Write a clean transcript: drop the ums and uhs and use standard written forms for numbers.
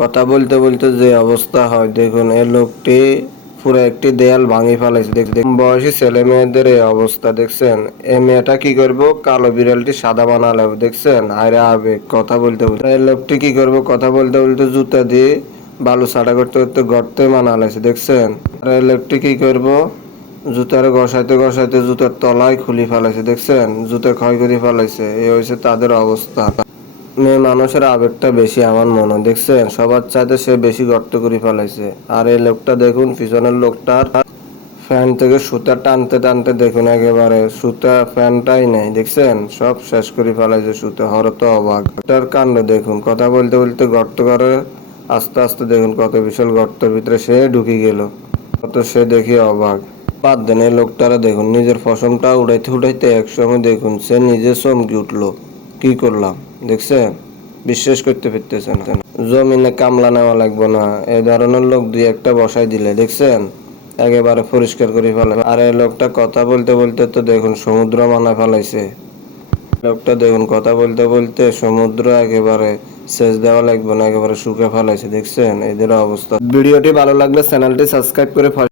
কথা বলতে বলতে যে অবস্থা হয় দেখুন, এই লোকটি পুরো একটি দেয়াল ভাঙি ফেলাইছে। দেখুন বয়সী ছেলে মেয়েদের এই অবস্থা দেখছেন। এই মেয়েটা কি করবো, কালো বিড়ালটি সাদা বানালো দেখছেন। আরে আবেগ, কথা বলতে বলতে এই লোকটি কি করবো, কথা বলতে বলতে জুতা দিয়ে বালু ছাটা করতে করতে গর্তে মানালাইছে দেখছেন। আর এই লোকটি কি করবো, জুতার ঘষাইতে ঘষাইতে জুতার তলায় খুলি ফেলাইছে দেখছেন, জুতা ক্ষয় করে ফেলাইছে। এই হয়েছে তাদের অবস্থা। মেয়ে মানুষের আবেগটা বেশি আমার মনে দেখছেন, সবার চাইতে সে বেশি গর্ত করে ফেলাইছে। আর এই লোকটা দেখুন, পিছনের লোকটার ফ্যান থেকে সুতা টানতে টানতে দেখুন একেবারে সুতা ফ্যানটাই নেই দেখছেন, সব শেষ করে ফেলাইছে সুতা। হরত অবাক তার কাণ্ড দেখুন, কথা বলতে বলতে গর্ত করে আস্তে আস্তে দেখুন কত বিশাল গর্তের ভিতরে সে ঢুকে গেল। কত সে দেখি অবাক। বাদ দেন, এই লোকটারা দেখুন নিজের ফসলটা উড়াইতে উড়াইতে একসময় দেখুন সে নিজে চমকে উঠলো। কি করলাম দেখছেন, বিশ্বাস করতে পারতেছে না। জমিনে কামলা নেওয়া লাগবে না, এই ধরনের লোক দুই একটা বসাই দিলে দেখছেন একেবারে পরিষ্কার করে ফেলে। আর এই লোকটা কথা বলতে বলতে তো দেখুন সমুদ্র মানা ফেলাইছে। লোকটা দেখুন কথা বলতে বলতে সমুদ্র একেবারে সেচ দেওয়া লাগবে না, একেবারে শুকে ফেলাইছে দেখছেন এদের অবস্থা। ভিডিওটি ভালো লাগলে চ্যানেলটি সাবস্ক্রাইব করে